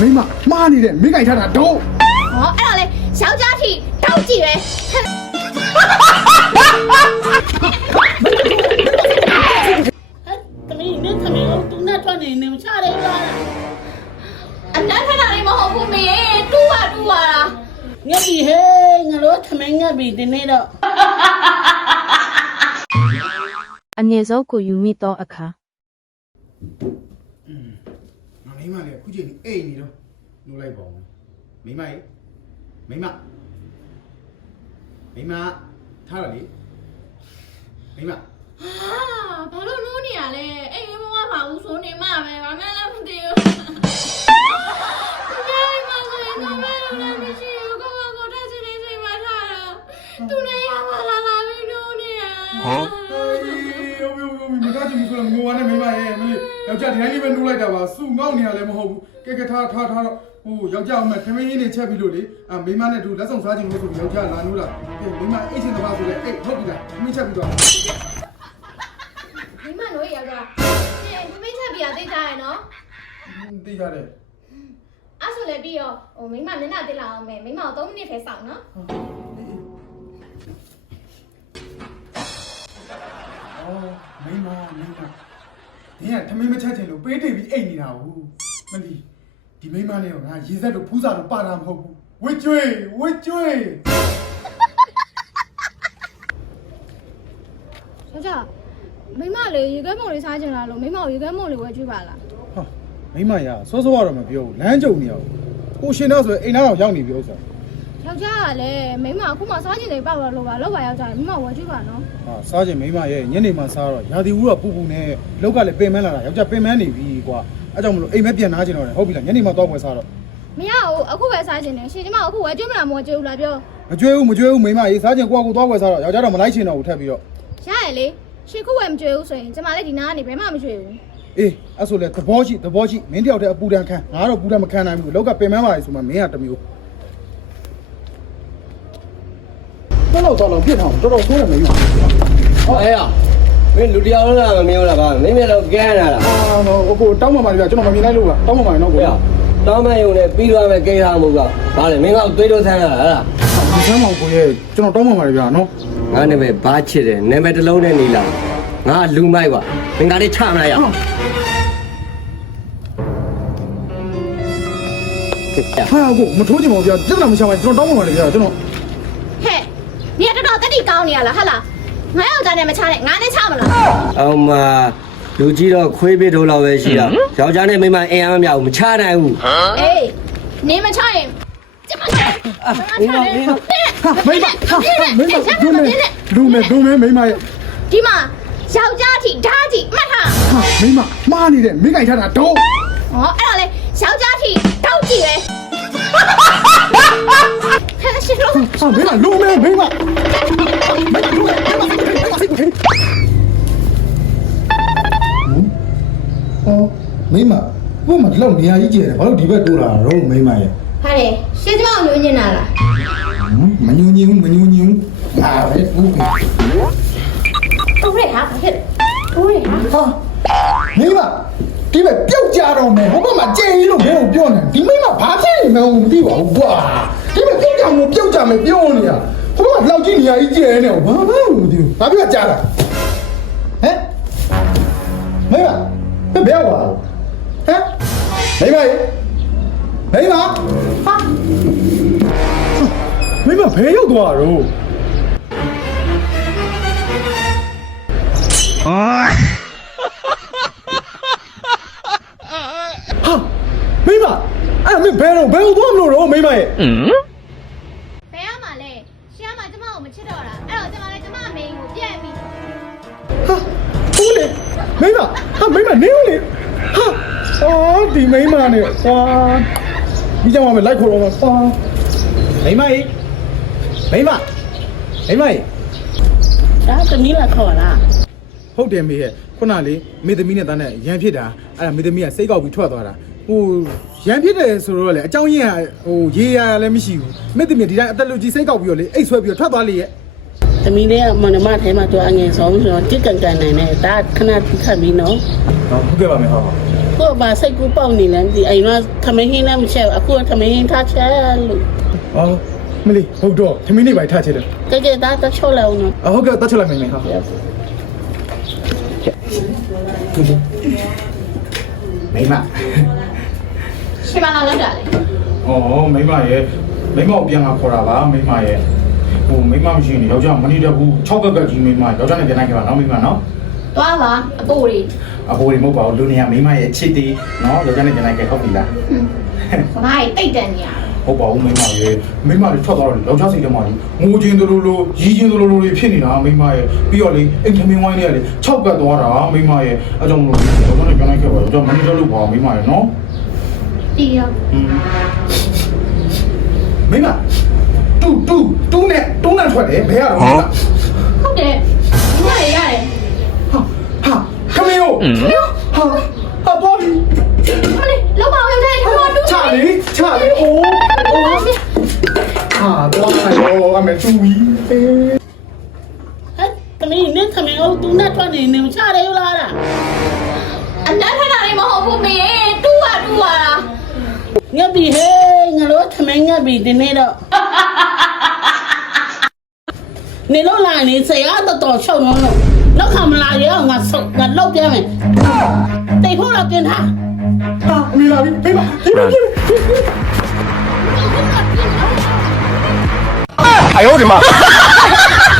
မိမမှားနေတယ်မင်းကြိုက်ထားတာတော့ဟောအဲ့တော့လေယောက်ျားထိတောက်ကြည့်ပဲတမီးနဲ့တမီးတို့သူနဲ့ထွက်နေနေမချတယ်လားအနက်ထတာလေးမဟုတ်ဘူးမေတူပါလားငါဒီဟဲငါတို့ထမင်းငါပြီဒီနေ့တော့အငယ်ဆုံးကိုယူမိတော့အခါငါမိမလည်းအခုချိန်ကြီးအိတ်နေတော့နှိုးလိုက်ပါဦးမိမရေမိမထားရလေမိမဟာဘာလို့နိုးနေရလဲအိမ်မမပါဘူးဆိုနေမှာပဲဘာမှလည်းမသိဘူးကြိုင်မဆိုရင်တော့လည်းမရှိဘူးကိုထားချင်နေစိတ်မထားတော့သူနဲ့ရပါလာပြီးနိုးနေရဟောမကားချင်ဘူးဆိုတော့ငိုဝါနဲ့မိမရဲ့မလေးယောက်ျားဒီတိုင်းလေးပဲနှိုးလိုက်တာပါစုငေါ့နေရလည်းမဟုတ်ဘူးကဲထားတော့ဟိုယောက်ျားအောင်မဲ့ခမင်းကြီးနေချက်ပြီးလို့လေမိမနဲ့တူလက်ဆောင်စားချင်လို့ဆိုယောက်ျားလာနိုးလာမိမအိတ်ချင်တော့ဆိုလေအိတ်ဟုတ်ပြီလားခမင်းချက်ပြီးတော့မိမနိုးရောက်တော့ခမင်းချက်ပြီးရသိကြရနော်သိကြတယ်အဲ့ဆိုလည်းပြီးရောဟိုမိမမျက်နှာတက်လာအောင်မယ်မိမကို3မိနစ်ထဲစောင့်နော်မိမနင်ကထမင်းမချက်ချင်လို့ပေးတည်ပြီးအိတ်နေတာဟုတ်မလီဒီမိမနဲ့တော့ငါရေစက်တို့ဖူးစာတို့ပါတာမဟုတ်ဘူးဝစ်ကျွေးယောက်ျားမိမလေရေခဲမုံလေးစားချင်လားလို့မိမကိုရေခဲမုံလေးဝယ်ကြည့်ပါလားဟာမိမရစောစောကတော့မပြောဘူးလမ်းကြုံနေရအောင်ကိုရှင်တော့ဆိုအိမ်သားတော့ရောက်နေပြီဥစ္စာယောက်ျားကလည်းမိမအခုမှစားချင်တယ်ပေါ့လို့ပါလောက်ပါယောက်ျားမိမဝယ်ကြည့်ပါနော်ဟာစားချင်မိမရဲ့ညနေမှစားတော့ရာသီဥတော့ပူပူနဲ့လောက်ကလည်းပင်မလာတာယောက်ျားပင်မနေပြီကွာအဲ့ကြောင့်မလို့အိမ်မက်ပြန်နာချင်တော့တယ်ဟုတ်ပြီလားညနေမှတော့ဝယ်စားတော့မရဘူးအခုပဲစားချင်တယ်ရှင်ကျမအခုဝယ်ကြည့်မလားမဝယ်ကြည့်ဘူးလားပြောမကြွေးဘူးမိမရေးစားချင်ကိုကသွားဝယ်စားတော့ယောက်ျားတော့မလိုက်ချင်တော့ဘူးထပ်ပြီးတော့ရရလေရှင်ခုဝယ်မကြွေးဘူးဆိုရင်ကျမလည်းဒီနားကနေဘယ်မှမကြွေးဘူးအေးအဲ့ဆိုလေသဘောရှိမင်းတယောက်တည်းအပူတန်းခံငါတော့ပူတန်းမခံနိုင်ဘူးလောက်ကပင်မပါလေဆိုမှမင်းကတမျိုးတော့ပြစ်ထားတော်ဆိုးတယ်မင်းဟောအေးမင်းလူတယောက်လားမမျိုးလားဗာမင်းမျက်လုံးကန်းလာတာဟိုတောင်းမှပါလေကျွန်တော်မမြင်နိုင်လို့ပါတောင်းမှပါနော်ကိုတောင်းမှယုံနဲ့ပြီးသွားမယ်ကိန်းထားမှုကဗာလေမင်းကသွေးတိုးဆန်းလာတာလားဒီဆန်းမောင်ကိုရဲ့ကျွန်တော်တောင်းမှပါလေဗျာနော်ငါနာမည်ဘာချစ်တယ်နာမည်တစ်လုံးနဲ့နေလာငါလူမိုက်ပါမင်းကလေးချမလားရဟာကိုမထိုးချင်ပါဘူးဗျာတက်လာမချပါကျွန်တော်တောင်းမှပါလေဗျာကျွန်တော်ဟဲ့နေတော်တော်တက်တီကောင်းနေရလားဟာလားငါယောက်ျားနဲ့မချနဲ့ငါနဲ့ချမလားအောင်မလူကြီးတော့ခွေးပစ်ထိုးလောက်ပဲရှိတာယောက်ျားနဲ့မိန်းမအင်အားမမြောက်ဘူးမချနိုင်ဘူးအေးနေမချရင်ကျမချလူမဲမိမရဲ့ဒီမှာယောက်ျားထိဓာတ်ထိမှတ်ထားမိမမှားနေတယ်မင်းကြိုက်ထားတာတော့ဟောအဲ့တော့လေယောက်ျားထိတောက်ကြည့်ပဲဟဲ့ရှင်လို့မိမလူမဲမိမမိမဘုမတော့နေရာကြီးကျယ်တယ်ဘာလို့ဒီဘက်တိုးလာတော့မိမရဲ့ဟာလေရှင်းကျမအောင်ညွှန်နေတာလားမညွှန်ဘူးဟာပဲဘူးတိုးရဟာဟဲ့တိုးရဟာမိမဒီဘက်ပြုတ်ကြတော့မယ်ဟိုဘက်မှာကျယ်ကြီးလို့မင်းကိုပြောနေဒီမိမဘာဖြစ်နေမှန်းမသိပါဘူးကွာဒီဘက်ပြုတ်ကြမယ်ပြောနေရဟိုဘက်လောက်ကြီးနေရာကြီးကျယ်နေဘာမှမသိဘူးဘာဖြစ်ကြတာဟမ်မိမဘယ်ရောက်ဟမ်မိမဟာမိမဘယ်ရောက်သွားတော့မိမအဲ့မင်းဘယ်တော့သွားမလို့တော့မိမရဲ့ဘယ်ရမှာလဲရှင်းမှာကျမကိုမချစ်တော့တာအဲ့တော့ကျမလည်းကျမအမေကိုပြက်ပြီဟုတ်လေမိမနေဦးလေအော်ဒီမိမနဲ့ဒီကြောင်မလိုက်ခေါ်တော့မိမဒါသမီးလာခေါ်လားဟုတ်တယ်မေရဲ့ခုနလေးမေသမီးနဲ့တန်းနဲ့ရန်ဖြစ်တာအဲ့ဒါမေသမီးကစိတ်ကောက်ပြီးထွက်သွားတာဟိုရန်ဖြစ်တယ်ဆိုတော့လေအကြောင်းရင်းကဟိုရေရလည်းမရှိဘူးမေသမီးဒီတိုင်းအသက်လူကြီးစိတ်ကောက်ပြီးတော့လေအိတ်ဆွဲပြီးတော့ထွက်သွားလေရဲ့သမီးလေးကမနမထဲမှာသူအငယ်ဆုံးဆိုတော့တစ်ကန်နိုင်တယ်ဒါခဏထိခတ်ပြီးနော်ဟုတ်ကဲ့ပါမေဟုတ် အခုကစိတ်ကူးပေါက်နေလဲဒီအိမ်ကသမင်းဟင်းနဲ့မချက်အခုကသမင်းဟင်းထားချက်လို့ အော်မလေးဟုတ်တော့သမီးနေပါထားချစ်တယ် ကဲကဲဒါတချို့လဲဦးနော် ဟုတ်ကဲ့တတ်ချလိုက်မယ်ဟာမိမ ရှင်မလာလောက်တာလေ ဩမိမရဲ့မိမကိုပြန်လာခေါ်တာပါမိမရဲ့ဟိုမိမမရှိနေယောက်ျားမနေတတ်ဘူး6ကက်ကကြီးမိမယောက်ျားနဲ့ပြန်လိုက်ခဲ့ပါနော်မိမနော် သွားပါအပိုးလေး အဖိုးတွေမဟုတ်ပါဘူးလူနေရမိမရဲ့ချစ်တီနော်ယောက်ျားနဲ့ပြန်လိုက်ခဲ့ဟုတ်ပြီလား ခနားတိတ်တန်နေရ ဟုတ်ပါဘူးမိမရဲ့မိမတွေထွက်သွားတော့ယောက်ျားစိတ်ထဲမှာငိုချင်းတို့လိုရီးချင်းတို့လိုတွေဖြစ်နေတာမိမရဲ့ပြီးတော့လေအိမ်သမင်းဝိုင်းလေးကလေ6ကက်သွားတာမိမရဲ့အကြောင်းလို့ယောက်ျားနဲ့ပြန်လိုက်ခဲ့ပါယောက်ျားမနေတတ်လို့ပါမိမရဲ့နော် တီးရော မိမတူနဲ့ထွက်တယ်ဘယ်ရတော့မိမ ဟုတ်တယ်ရတယ် ဟာခမင်းတို့ဟာပေါ်ပြီ မလေးလောက်ပါအောင်ရတယ်ထမတူး ချလေအိုးဟာတော့ရောအမေတူဝီ ဟဲ့သမီးနဲ့သမင်းကိုသူနဲ့ထွက်နေနေမချတယ်လား အနက်ထတာလေးမဟုတ်ဘူးမေတူးပါ ငါပြီဟဲ့ငါတို့သမင်းငါပြီဒီနေ့တော့နေလို့လာနေဆရာတော်ရှောက်လုံးလောက်ခမလာရအောင်ငါလောက်ပြမယ်တိတ်ဖို့တော့ပြင်ထား ဟာမီလာပြီမိမ哎呦我的妈！